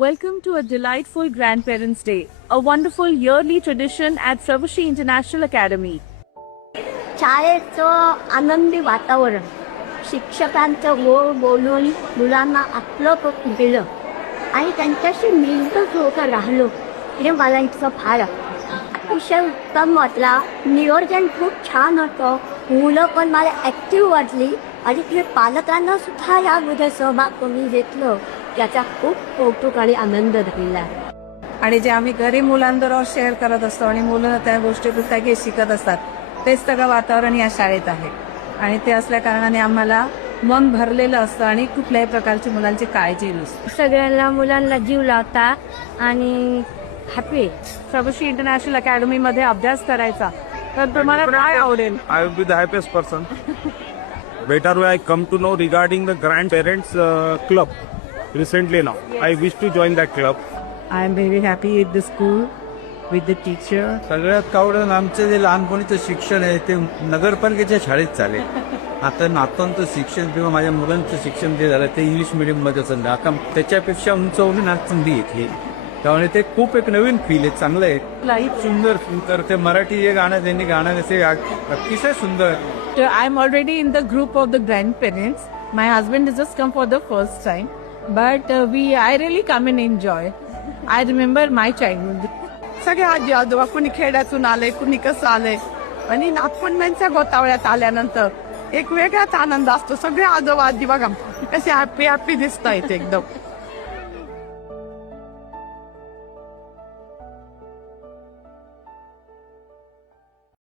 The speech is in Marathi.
Welcome to a delightful Grandparents' Day, a wonderful yearly tradition at Fravashi International Academy. शाळेचं आनंदी वातावरण, शिक्षकांचं गोड बोलून मुलांना आपलं केलं आणि त्यांच्याशी मिळत होतं राहिलो हे मला इतकं फार विषय उत्तम वाटला. नियोजन खूप छान होतं. मुलं पण मला ॲक्टिव्ह वाटली आणि ते पालकांना सुद्धा यामध्ये सहभाग करून घेतलं त्याचा खूप कौतुक आणि आनंद झालेला. आणि जे आम्ही घरी मुलांबरोबर शेअर करत असतो आणि मुलं त्या गोष्टीतून काही शिकत असतात तेच सगळं वातावरण या शाळेत आहे आणि ते असल्या कारणाने आम्हाला मन भरलेलं असतं आणि कुठल्याही प्रकारची मुलांची काळजी नसते. सगळ्यांना मुलांना जीव लावता आणि हॅपी. फ्रवाशी इंटरनॅशनल अकॅडमी मध्ये अभ्यास करायचा तर तुम्हाला काय आवडेल? I will be the happiest person. Better way I come to know regarding the grandparents club recently now. I wish to join that club. I am very happy with the school with the teacher. सगळ्यात आवडून आमचं जे लहानपणीचं शिक्षण आहे ते नगरपालिकेच्या शाळेत चालेल. आता नातांचं शिक्षण किंवा माझ्या मुलांचं शिक्षण जे झालं ते इंग्लिश मिडियममध्ये चाललं. आता त्याच्यापेक्षा उंचावून नाचुंडी येते त्यामुळे ते खूप एक नवीन फील आहे. चांगलं आहे. खूप सुंदर सुंदर ते मराठी जे गाणं त्यांनी गाणं ते अतिशय सुंदर. I am already in the group of the grandparents. My husband has just come for the first time, but I really come and enjoy. I remember my childhood. सगळे आजी आजोबा कुणी खेड्यातून आले कुणी कसं आले आणि नागपंचमीच्या गोतावळ्यात आल्यानंतर एक वेगळाच आनंद असतो. सगळे आजोबा आजी बघा कसे हॅपी हॅपी दिसतायत एकदम.